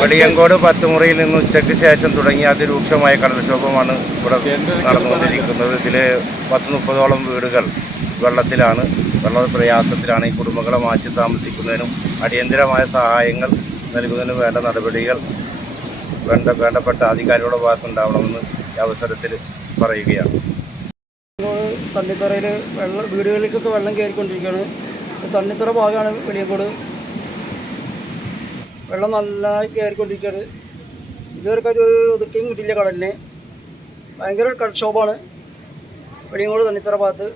വെളിയങ്കോട് പത്തുമുറിയിൽ നിന്ന് ഉച്ചയ്ക്ക് ശേഷം തുടങ്ങി അതിരൂക്ഷമായ കടൽക്ഷോഭമാണ് ഇവിടെ നടന്നുകൊണ്ടിരിക്കുന്നത്. ഇതിൽ പത്ത് മുപ്പതോളം വീടുകൾ വെള്ളത്തിലാണ്. വെള്ള പ്രയാസത്തിലാണ് ഈ കുടുംബങ്ങളെ മാറ്റി താമസിക്കുന്നതിനും അടിയന്തരമായ സഹായങ്ങൾ നൽകുന്നതിനും വേണ്ട നടപടികൾ വേണ്ട വേണ്ടപ്പെട്ട അധികാരികളുടെ ഭാഗത്തുണ്ടാവണമെന്ന് ഈ അവസരത്തിൽ പറയുകയാണ്. തണ്ണിത്തറയിൽ വെള്ളം വീടുകളിലേക്കൊക്കെ വെള്ളം കയറിക്കൊണ്ടിരിക്കുകയാണ്. തണ്ണിത്തറ ഭാഗമാണ് വെളിയങ്കോട് വെള്ളം നന്നായി കയറിക്കൊണ്ടിരിക്കുകയാണ്. ഇതുവരെ ഒരു ഒതുക്കിയും കിട്ടിയില്ല കടലിന്. ഭയങ്കര കടൽക്ഷോഭമാണ് വെളിയങ്കോട് തണ്ണിത്തറ ഭാഗത്ത്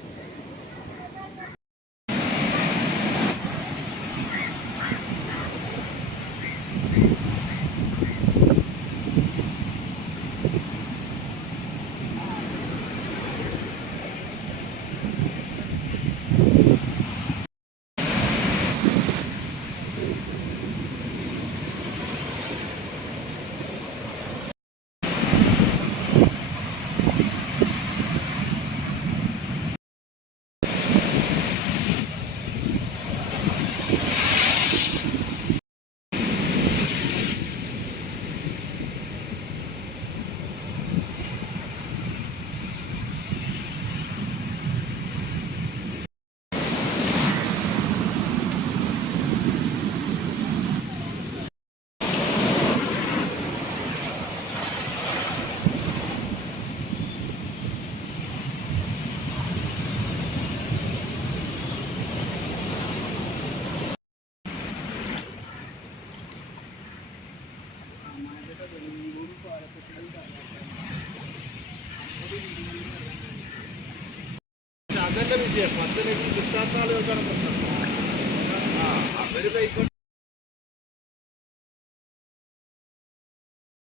അതല്ല വിഷയം പത്ത് ലക്ഷം കിട്ടാത്ത ആളുകൾക്കാണ് പ്രശ്നം. ആ അവർ